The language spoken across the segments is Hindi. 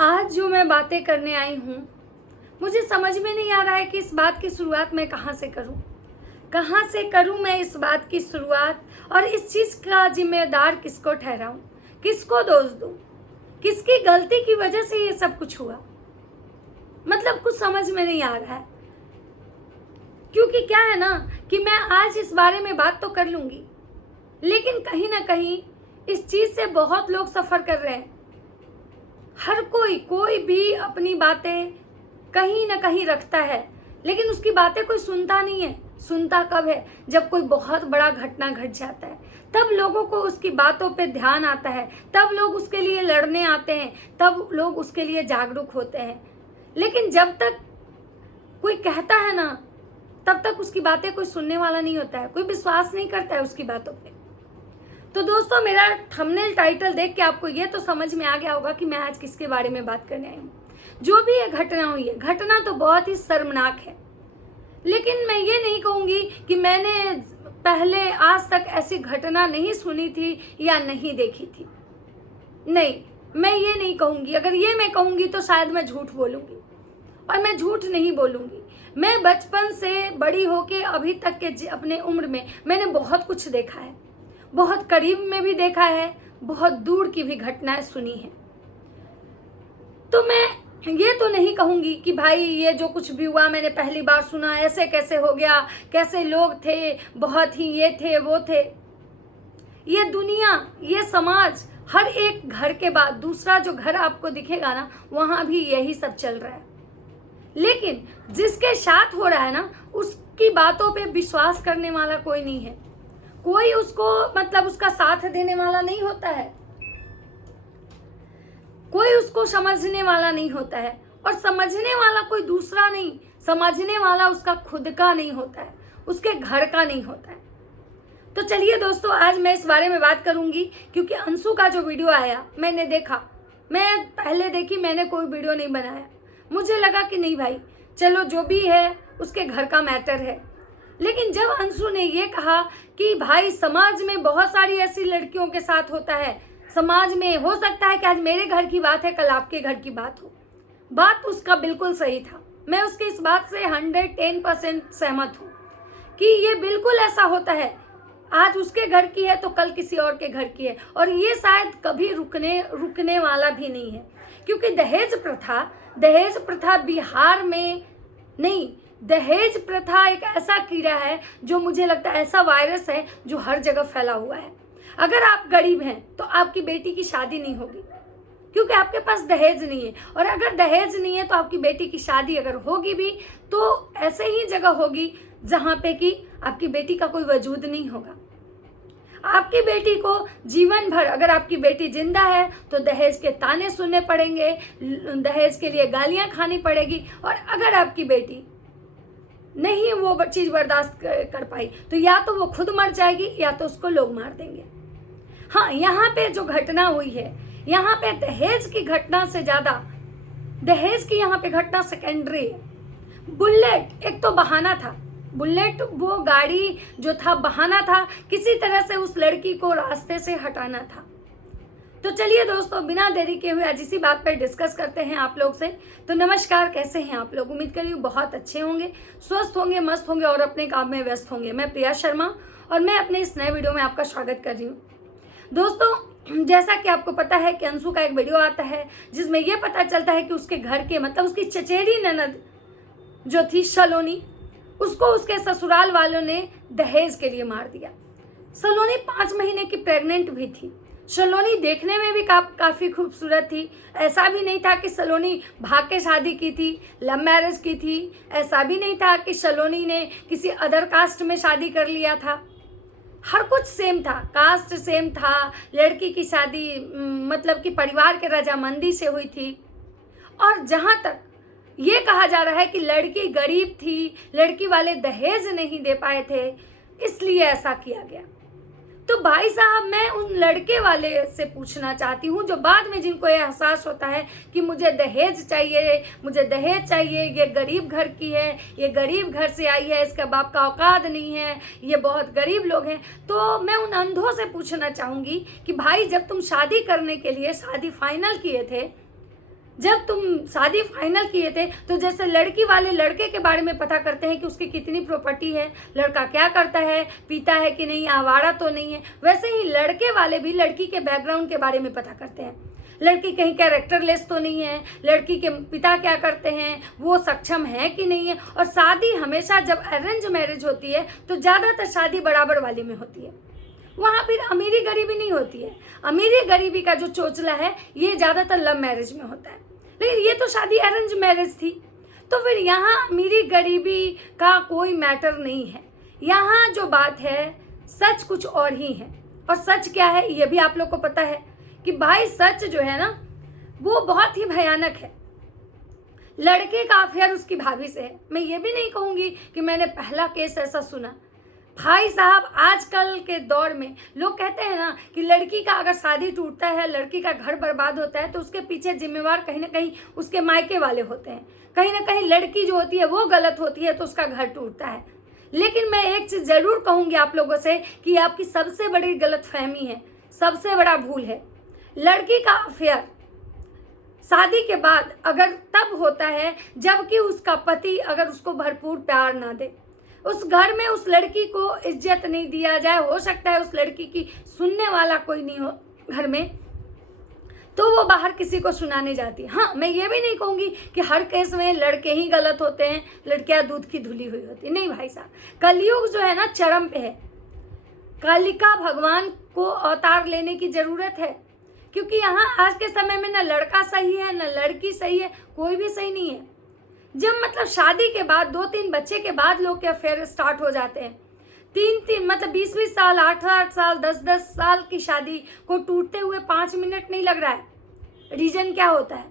आज जो मैं बातें करने आई हूँ, मुझे समझ में नहीं आ रहा है कि इस बात की शुरुआत मैं कहाँ से करूँ। कहाँ से करूँ मैं इस बात की शुरुआत, और इस चीज़ का जिम्मेदार किसको ठहराऊँ, किसको दोष दूँ, किसकी गलती की वजह से ये सब कुछ हुआ। मतलब कुछ समझ में नहीं आ रहा है। क्योंकि क्या है ना कि मैं आज इस बारे में बात तो कर लूँगी, लेकिन कहीं ना कहीं इस चीज़ से बहुत लोग सफ़र कर रहे हैं। हर कोई भी अपनी बातें कहीं ना कहीं रखता है, लेकिन उसकी बातें कोई सुनता नहीं है। सुनता कब है? जब कोई बहुत बड़ा घटना घट जाता है, तब लोगों को उसकी बातों पे ध्यान आता है, तब लोग उसके लिए लड़ने आते हैं, तब लोग उसके लिए जागरूक होते हैं। लेकिन जब तक कोई कहता है ना, तब तक उसकी बातें कोई सुनने वाला नहीं होता है, कोई विश्वास नहीं करता है उसकी बातों पे। तो दोस्तों, मेरा थंबनेल टाइटल देख के आपको ये तो समझ में आ गया होगा कि मैं आज किसके बारे में बात करने आई हूँ। जो भी ये घटना हुई है, घटना तो बहुत ही शर्मनाक है, लेकिन मैं ये नहीं कहूँगी कि मैंने पहले आज तक ऐसी घटना नहीं सुनी थी या नहीं देखी थी। नहीं, मैं ये नहीं कहूँगी। अगर ये मैं कहूँगी तो शायद मैं झूठ बोलूँगी, और मैं झूठ नहीं बोलूँगी। मैं बचपन से बड़ी होके अभी तक के अपने उम्र में मैंने बहुत कुछ देखा है, बहुत करीब में भी देखा है, बहुत दूर की भी घटनाएं सुनी है। तो मैं ये तो नहीं कहूँगी कि भाई ये जो कुछ भी हुआ मैंने पहली बार सुना, ऐसे कैसे हो गया, कैसे लोग थे, बहुत ही ये थे वो थे। ये दुनिया, ये समाज, हर एक घर के बाद दूसरा जो घर आपको दिखेगा ना, वहाँ भी यही सब चल रहा है। लेकिन जिसके साथ हो रहा है ना, उसकी बातों पे विश्वास करने वाला कोई नहीं है। कोई उसको मतलब उसका साथ देने वाला नहीं होता है, कोई उसको समझने वाला नहीं होता है। और समझने वाला कोई दूसरा नहीं, समझने वाला उसका खुद का नहीं होता है, उसके घर का नहीं होता है। तो चलिए दोस्तों, आज मैं इस बारे में बात करूंगी, क्योंकि अंशु का जो वीडियो आया मैंने देखा। मैं पहले देखी, मैंने कोई वीडियो नहीं बनाया। मुझे लगा कि नहीं भाई, चलो जो भी है उसके घर का मैटर है। लेकिन जब अंशु ने ये कहा कि भाई समाज में बहुत सारी ऐसी लड़कियों के साथ होता है, समाज में हो सकता है कि आज मेरे घर की बात है, कल आपके घर की बात हो, बात उसका बिल्कुल सही था। मैं उसके इस बात से 110% सहमत हूँ कि ये बिल्कुल ऐसा होता है। आज उसके घर की है तो कल किसी और के घर की है, और ये शायद कभी रुकने वाला भी नहीं है। क्योंकि दहेज प्रथा बिहार में नहीं, दहेज प्रथा एक ऐसा कीड़ा है जो मुझे लगता है ऐसा वायरस है जो हर जगह फैला हुआ है। अगर आप गरीब हैं तो आपकी बेटी की शादी नहीं होगी, क्योंकि आपके पास दहेज नहीं है। और अगर दहेज नहीं है तो आपकी बेटी की शादी अगर होगी भी तो ऐसे ही जगह होगी जहाँ पे कि आपकी बेटी का कोई वजूद नहीं होगा। आपकी बेटी को जीवन भर, अगर आपकी बेटी जिंदा है तो दहेज के ताने सुनने पड़ेंगे, दहेज के लिए गालियाँ खानी पड़ेगी। और अगर आपकी बेटी नहीं वो चीज़ बर्दाश्त कर पाई तो या तो वो खुद मर जाएगी या तो उसको लोग मार देंगे। हाँ, यहाँ पे जो घटना हुई है, यहाँ पे दहेज की घटना से ज़्यादा दहेज की यहाँ पे घटना सेकेंडरी है। बुलेट एक तो बहाना था, बुलेट वो गाड़ी जो था बहाना था, किसी तरह से उस लड़की को रास्ते से हटाना था। तो चलिए दोस्तों, बिना देरी के हुए आज इसी बात पर डिस्कस करते हैं आप लोग से। तो नमस्कार, कैसे हैं आप लोग? उम्मीद कर रही हूँ बहुत अच्छे होंगे, स्वस्थ होंगे, मस्त होंगे और अपने काम में व्यस्त होंगे। मैं प्रिया शर्मा और मैं अपने इस नए वीडियो में आपका स्वागत कर रही हूँ। दोस्तों, जैसा कि आपको पता है कि अंशु का एक वीडियो आता है जिसमें यह पता चलता है कि उसके घर के मतलब उसकी चचेरी ननद जो थी सलोनी, उसको उसके ससुराल वालों ने दहेज के लिए मार दिया। सलोनी 5 महीने की प्रेग्नेंट भी थी। सलोनी देखने में भी काफ़ी खूबसूरत थी। ऐसा भी नहीं था कि सलोनी भाग के शादी की थी, लव मैरिज की थी। ऐसा भी नहीं था कि सलोनी ने किसी अदर कास्ट में शादी कर लिया था। हर कुछ सेम था, कास्ट सेम था। लड़की की शादी मतलब कि परिवार के रजामंदी से हुई थी। और जहाँ तक ये कहा जा रहा है कि लड़की गरीब थी, लड़की वाले दहेज नहीं दे पाए थे, इसलिए ऐसा किया गया। तो भाई साहब, मैं उन लड़के वाले से पूछना चाहती हूँ जो बाद में जिनको ये एहसास होता है कि मुझे दहेज चाहिए, ये गरीब घर की है, ये गरीब घर से आई है, इसका बाप का औकात नहीं है, ये बहुत गरीब लोग हैं। तो मैं उन अंधों से पूछना चाहूँगी कि भाई, जब तुम शादी करने के लिए शादी फाइनल किए थे जब तुम शादी फाइनल किए थे तो जैसे लड़की वाले लड़के के बारे में पता करते हैं कि उसकी कितनी प्रॉपर्टी है, लड़का क्या करता है, पीता है कि नहीं, आवारा तो नहीं है, वैसे ही लड़के वाले भी लड़की के बैकग्राउंड के बारे में पता करते हैं। लड़की कहीं कैरेक्टरलेस तो नहीं है, लड़की के पिता क्या करते हैं, वो सक्षम है कि नहीं है। और शादी हमेशा जब अरेंज मैरिज होती है तो ज़्यादातर शादी बराबर वाली में होती है, वहाँ फिर अमीरी गरीबी नहीं होती है। अमीरी गरीबी का जो चोचला है ये ज़्यादातर लव मैरिज में होता है, लेकिन ये तो शादी अरेंज मैरिज थी। तो फिर यहाँ अमीरी गरीबी का कोई मैटर नहीं है। यहाँ जो बात है सच कुछ और ही है। और सच क्या है ये भी आप लोग को पता है कि भाई सच जो है ना वो बहुत ही भयानक है। लड़के का अफेयर उसकी भाभी से है। मैं ये भी नहीं कहूँगी कि मैंने पहला केस ऐसा सुना। भाई साहब आजकल के दौर में लोग कहते हैं ना कि लड़की का अगर शादी टूटता है, लड़की का घर बर्बाद होता है तो उसके पीछे जिम्मेवार कहीं ना कहीं उसके मायके वाले होते हैं। कहीं ना कहीं लड़की जो होती है वो गलत होती है तो उसका घर टूटता है। लेकिन मैं एक चीज़ ज़रूर कहूँगी आप लोगों से कि आपकी सबसे बड़ी गलतफहमी है, सबसे बड़ा भूल है। लड़की का अफेयर शादी के बाद अगर तब होता है जबकि उसका पति अगर उसको भरपूर प्यार ना दे, उस घर में उस लड़की को इज्जत नहीं दिया जाए, हो सकता है उस लड़की की सुनने वाला कोई नहीं हो घर में, तो वो बाहर किसी को सुनाने जाती है। हाँ, मैं ये भी नहीं कहूँगी कि हर केस में लड़के ही गलत होते हैं, लड़कियाँ दूध की धुली हुई होती। नहीं भाई साहब, कलयुग जो है ना चरम पे है। कालिका भगवान को अवतार लेने की ज़रूरत है, क्योंकि यहाँ आज के समय में ना लड़का सही है ना लड़की सही है, कोई भी सही नहीं है। जब मतलब शादी के बाद 2-3 बच्चे के बाद लोग के अफेयर स्टार्ट हो जाते हैं, 3-3 मतलब 20-20 साल, 8-8 साल, 10-10 साल की शादी को टूटते हुए 5 मिनट नहीं लग रहा है। रीजन क्या होता है?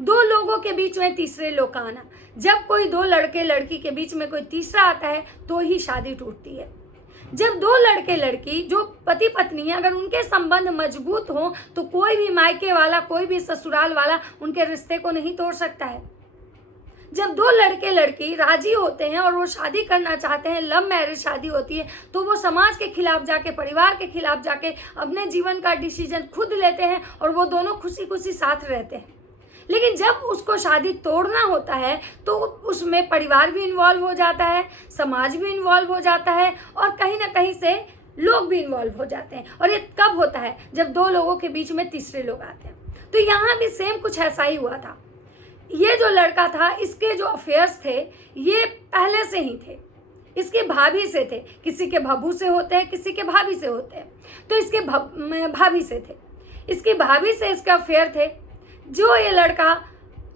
2 लोगों के बीच में तीसरे लोग का आना। जब कोई 2 लड़के लड़की के बीच में कोई तीसरा आता है तो ही शादी टूटती है। जब 2 लड़के लड़की जो पति पत्नी है अगर उनके संबंध मजबूत हों तो कोई भी मायके वाला, कोई भी ससुराल वाला उनके रिश्ते को नहीं तोड़ सकता है। जब 2 लड़के लड़की राजी होते हैं और वो शादी करना चाहते हैं, लव मैरिज शादी होती है, तो वो समाज के खिलाफ जाके, परिवार के खिलाफ जाके अपने जीवन का डिसीजन खुद लेते हैं और वो दोनों खुशी खुशी साथ रहते हैं। लेकिन जब उसको शादी तोड़ना होता है तो उसमें परिवार भी इन्वॉल्व हो जाता है, समाज भी इन्वॉल्व हो जाता है और कहीं ना कहीं से लोग भी इन्वॉल्व हो जाते हैं। और ये कब होता है? जब 2 लोगों के बीच में तीसरे लोग आते हैं। तो यहाँ भी सेम कुछ ऐसा ही हुआ था। ये जो लड़का था, इसके जो अफेयर्स थे ये पहले से ही थे, इसकी भाभी से थे। किसी के भब्बू से होते हैं, किसी के भाभी से होते हैं, तो इसके भाभी से थे। इसकी भाभी से इसके अफेयर थे। जो ये लड़का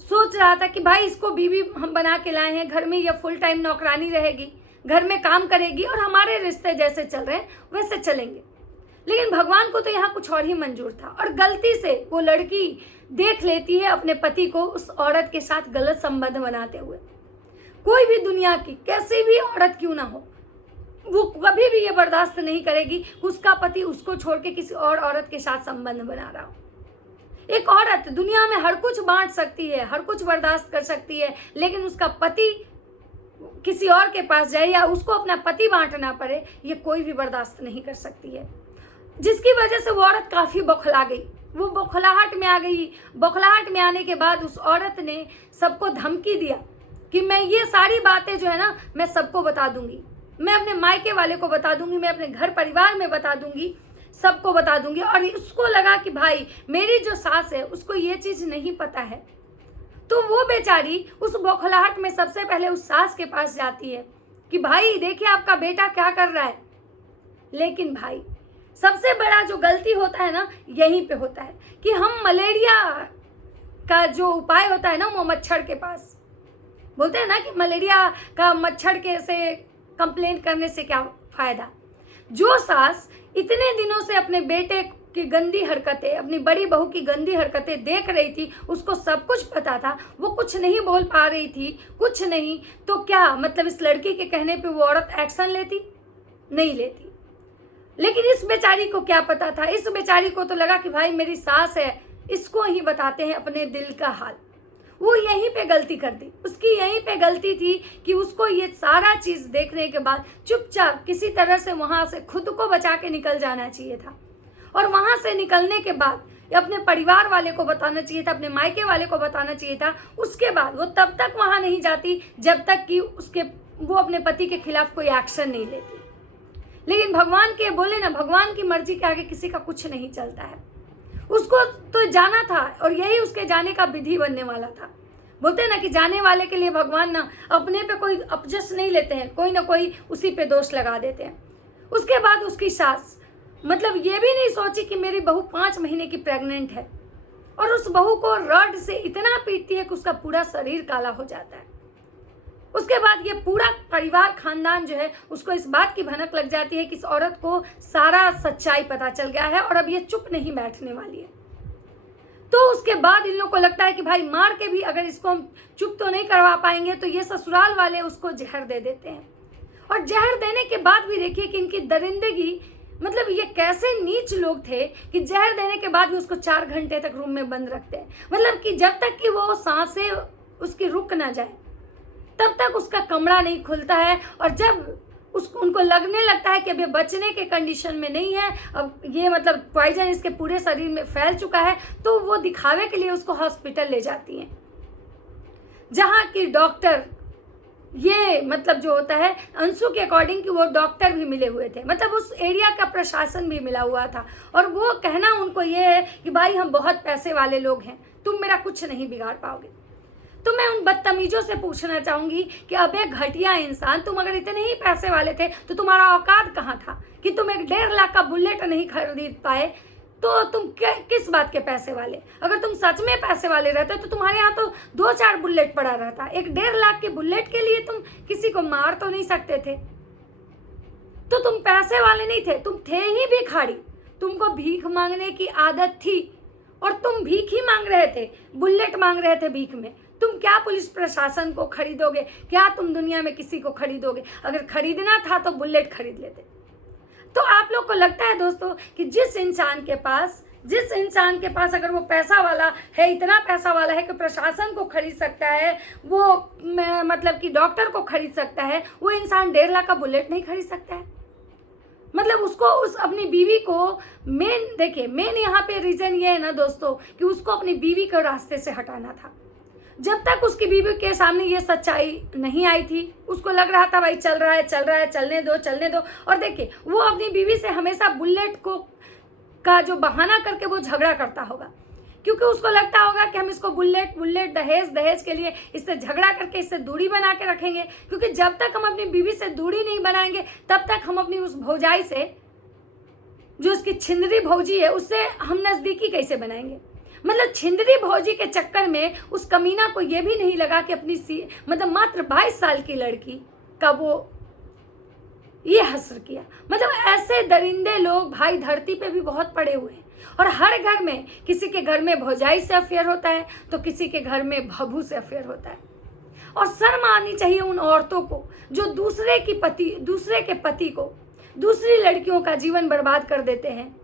सोच रहा था कि भाई इसको बीवी हम बना के लाए हैं, घर में ये फुल टाइम नौकरानी रहेगी, घर में काम करेगी और हमारे रिश्ते जैसे चल रहे हैं वैसे चलेंगे। लेकिन भगवान को तो यहाँ कुछ और ही मंजूर था और गलती से वो लड़की देख लेती है अपने पति को उस औरत के साथ गलत संबंध बनाते हुए। कोई भी दुनिया की कैसी भी औरत क्यों ना हो, वो कभी भी ये बर्दाश्त नहीं करेगी कि उसका पति उसको छोड़ के किसी और औरत के साथ संबंध बना रहा हो। एक औरत दुनिया में हर कुछ बांट सकती है, हर कुछ बर्दाश्त कर सकती है, लेकिन उसका पति किसी और के पास जाए या उसको अपना पति बांटना पड़े, ये कोई भी बर्दाश्त नहीं कर सकती है। जिसकी वजह से वो औरत काफ़ी बौखला गई, वो बौखलाहट में आ गई। बौखलाहट में आने के बाद उस औरत ने सबको धमकी दिया कि मैं ये सारी बातें जो है ना मैं सबको बता दूंगी, मैं अपने मायके वाले को बता दूंगी, मैं अपने घर परिवार में बता दूंगी, सबको बता दूंगी। और उसको लगा कि भाई मेरी जो सास है उसको ये चीज़ नहीं पता है, तो वो बेचारी उस बौखलाहट में सबसे पहले उस सास के पास जाती है कि भाई देखिए आपका बेटा क्या कर रहा है। लेकिन भाई सबसे बड़ा जो गलती होता है ना यहीं पे होता है कि हम मलेरिया का जो उपाय होता है ना वो मच्छर के पास बोलते हैं ना कि मलेरिया का मच्छर के से कंप्लेन करने से क्या फ़ायदा। जो सास इतने दिनों से अपने बेटे की गंदी हरकतें, अपनी बड़ी बहू की गंदी हरकतें देख रही थी, उसको सब कुछ पता था, वो कुछ नहीं बोल पा रही थी, कुछ नहीं, तो क्या मतलब इस लड़की के कहने पे वो औरत एक्शन लेती? नहीं लेती। लेकिन इस बेचारी को क्या पता था? इस बेचारी को तो लगा कि भाई मेरी सास है, इसको ही बताते हैं अपने दिल का हाल। वो यहीं पे गलती कर दी, उसकी यहीं पे गलती थी कि उसको ये सारा चीज़ देखने के बाद चुपचाप किसी तरह से वहाँ से खुद को बचा के निकल जाना चाहिए था। और वहाँ से निकलने के बाद या अपने परिवार वाले को बताना चाहिए था, अपने मायके वाले को बताना चाहिए था। उसके बाद वो तब तक वहाँ नहीं जाती जब तक कि वो अपने पति के खिलाफ कोई एक्शन नहीं लेती। लेकिन भगवान के बोले ना, भगवान की मर्जी के आगे किसी का कुछ नहीं चलता है। उसको तो जाना था और यही उसके जाने का विधि बनने वाला था। बोलते हैं ना कि जाने वाले के लिए भगवान ना अपने पे कोई अपजस नहीं लेते हैं, कोई ना कोई उसी पे दोष लगा देते हैं। उसके बाद उसकी सास मतलब ये भी नहीं सोची कि मेरी बहू 5 महीने की प्रेग्नेंट है, और उस बहू को रॉड से इतना पीटती है कि उसका पूरा शरीर काला हो जाता है। उसके बाद ये पूरा परिवार खानदान जो है उसको इस बात की भनक लग जाती है कि इस औरत को सारा सच्चाई पता चल गया है और अब ये चुप नहीं बैठने वाली है। तो उसके बाद इन लोगों को लगता है कि भाई मार के भी अगर इसको हम चुप तो नहीं करवा पाएंगे, तो ये ससुराल वाले उसको जहर दे देते हैं। और जहर देने के बाद भी देखिए कि इनकी दरिंदगी, मतलब ये कैसे नीच लोग थे कि जहर देने के बाद भी उसको 4 घंटे तक रूम में बंद रखते हैं। मतलब कि जब तक कि वो सांसें उसकी रुक ना जाए तब तक उसका कमरा नहीं खुलता है। और जब उनको लगने लगता है कि अब ये बचने के कंडीशन में नहीं है, अब ये मतलब पॉइजन इसके पूरे शरीर में फैल चुका है, तो वो दिखावे के लिए उसको हॉस्पिटल ले जाती हैं, जहाँ की डॉक्टर ये मतलब जो होता है अंशु के अकॉर्डिंग कि वो डॉक्टर भी मिले हुए थे, मतलब उस एरिया का प्रशासन भी मिला हुआ था। और वो कहना उनको ये है कि भाई हम बहुत पैसे वाले लोग हैं, तुम मेरा कुछ नहीं बिगाड़ पाओगे। तो मैं उन बदतमीजों से पूछना चाहूंगी कि अबे घटिया इंसान, तुम अगर इतने ही पैसे वाले थे तो तुम्हारा औकात कहाँ था कि तुम 1.5 लाख का बुलेट नहीं खरीद पाए? तो तुम किस बात के पैसे वाले? अगर तुम सच में पैसे वाले रहते तो तुम्हारे यहाँ तो 2-4 बुलेट पड़ा रहता। 1.5 लाख के बुलेट के लिए तुम किसी को मार तो नहीं सकते थे। तो तुम पैसे वाले नहीं थे, तुम थे ही भिखारी। तुमको भीख मांगने की आदत थी और तुम भीख ही मांग रहे थे, बुलेट मांग रहे थे भीख में। तुम क्या पुलिस प्रशासन को खरीदोगे? क्या तुम दुनिया में किसी को खरीदोगे? अगर खरीदना था तो बुलेट खरीद लेते। तो आप लोग को लगता है दोस्तों कि जिस इंसान के पास अगर वो पैसा वाला है, इतना पैसा वाला है कि प्रशासन को खरीद सकता है, वो मतलब कि डॉक्टर को खरीद सकता है, वो इंसान 1.5 लाख का बुलेट नहीं खरीद सकता है? मतलब उसको उस अपनी बीवी को मेन यहाँ पे रीजन ये है ना दोस्तों कि उसको अपनी बीवी को रास्ते से हटाना था। जब तक उसकी बीवी के सामने ये सच्चाई नहीं आई थी, उसको लग रहा था भाई चल रहा है, चलने दो। और देखिए वो अपनी बीवी से हमेशा बुलेट का जो बहाना करके वो झगड़ा करता होगा, क्योंकि उसको लगता होगा कि हम इसको बुलेट दहेज के लिए इससे झगड़ा करके इससे दूरी बना के रखेंगे, क्योंकि जब तक हम अपनी बीवी से दूरी नहीं बनाएंगे तब तक हम अपनी उस भौजाई से, जो उसकी छिंदरी भौजी है, उससे हम नज़दीकी कैसे बनाएंगे? मतलब छिंदरी भौजी के चक्कर में उस कमीना को ये भी नहीं लगा कि अपनी मतलब मात्र 22 साल की लड़की का वो ये हसर किया। मतलब ऐसे दरिंदे लोग भाई धरती पे भी बहुत पड़े हुए हैं। और हर घर में, किसी के घर में भौजाई से अफेयर होता है तो किसी के घर में भभू से अफेयर होता है। और शर्म आनी चाहिए उन औरतों को जो दूसरे के पति को, दूसरी लड़कियों का जीवन बर्बाद कर देते हैं,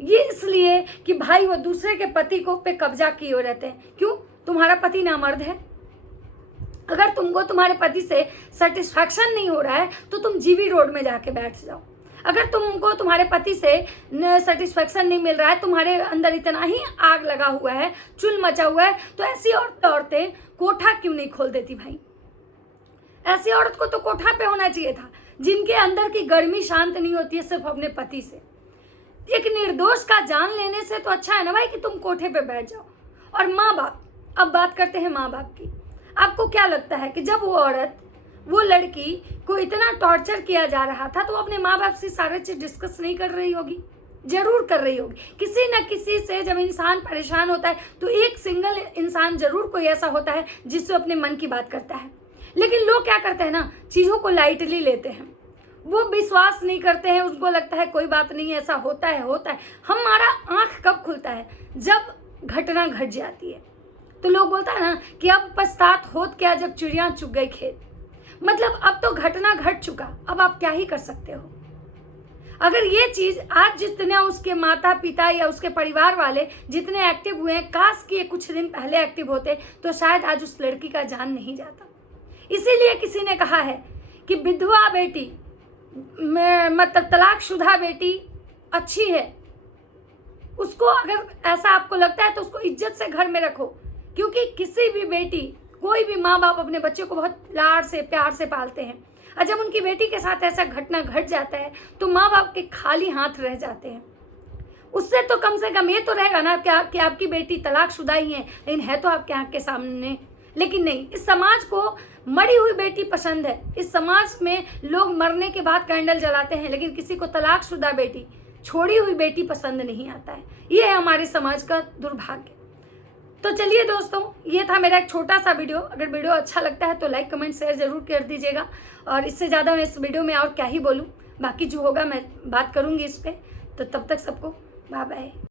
ये इसलिए कि भाई वो दूसरे के पति को पे कब्जा किए हुए रहते हैं। क्यों? तुम्हारा पति नामर्द है। अगर तुमको तुम्हारे पति से सेटिस्फैक्शन नहीं हो रहा है तो तुम जीवी रोड में जाके बैठ जाओ। अगर तुमको तुम्हारे पति से सेटिस्फैक्शन नहीं मिल रहा है, तुम्हारे अंदर इतना ही आग लगा हुआ है, चुल मचा हुआ है, तो ऐसी औरतें कोठा क्यों नहीं खोल देती भाई? ऐसी औरत को तो कोठा पे होना चाहिए था, जिनके अंदर की गर्मी शांत नहीं होती है सिर्फ अपने पति से। एक निर्दोष का जान लेने से तो अच्छा है ना भाई कि तुम कोठे पे बैठ जाओ। और माँ बाप, अब बात करते हैं माँ बाप की। आपको क्या लगता है कि जब वो लड़की को इतना टॉर्चर किया जा रहा था तो वो अपने माँ बाप से सारे चीज डिस्कस नहीं कर रही होगी? जरूर कर रही होगी। किसी न किसी से जब इंसान परेशान होता है तो एक सिंगल इंसान जरूर कोई ऐसा होता है जिससे अपने मन की बात करता है। लेकिन लोग क्या करते हैं ना, चीज़ों को लाइटली लेते हैं, वो विश्वास नहीं करते हैं। उसको लगता है कोई बात नहीं, ऐसा होता है। हमारा आँख कब खुलता है? जब घटना घट जाती है। तो लोग बोलता है ना कि अब पछतात होत क्या जब चिड़िया चुग गई खेत। मतलब अब तो घटना घट चुका, अब आप क्या ही कर सकते हो? अगर ये चीज आज जितना उसके माता पिता या उसके परिवार वाले जितने एक्टिव हुए हैं, काश कि कुछ दिन पहले एक्टिव होते तो शायद आज उस लड़की का जान नहीं जाता। इसीलिए किसी ने कहा है कि विधवा बेटी मतलब तलाकशुदा बेटी अच्छी है, उसको अगर ऐसा आपको लगता है तो उसको इज्जत से घर में रखो, क्योंकि किसी भी बेटी, कोई भी माँ बाप अपने बच्चे को बहुत लाड से प्यार से पालते हैं, और जब उनकी बेटी के साथ ऐसा घटना घट जाता है तो माँ बाप के खाली हाथ रह जाते हैं। उससे तो कम से कम ये तो रहेगा ना कि आपकी बेटी तलाकशुदा ही है, लेकिन है तो आपके आँख के सामने। लेकिन नहीं, इस समाज को मरी हुई बेटी पसंद है। इस समाज में लोग मरने के बाद कैंडल जलाते हैं, लेकिन किसी को तलाकशुदा बेटी, छोड़ी हुई बेटी पसंद नहीं आता है। ये है हमारे समाज का दुर्भाग्य। तो चलिए दोस्तों, ये था मेरा एक छोटा सा वीडियो। अगर वीडियो अच्छा लगता है तो लाइक कमेंट शेयर जरूर कर दीजिएगा, और इससे ज़्यादा मैं इस वीडियो में और क्या ही बोलूँ, बाकी जो होगा मैं बात करूँगी इस पर। तो तब तक सबको बाय बाय।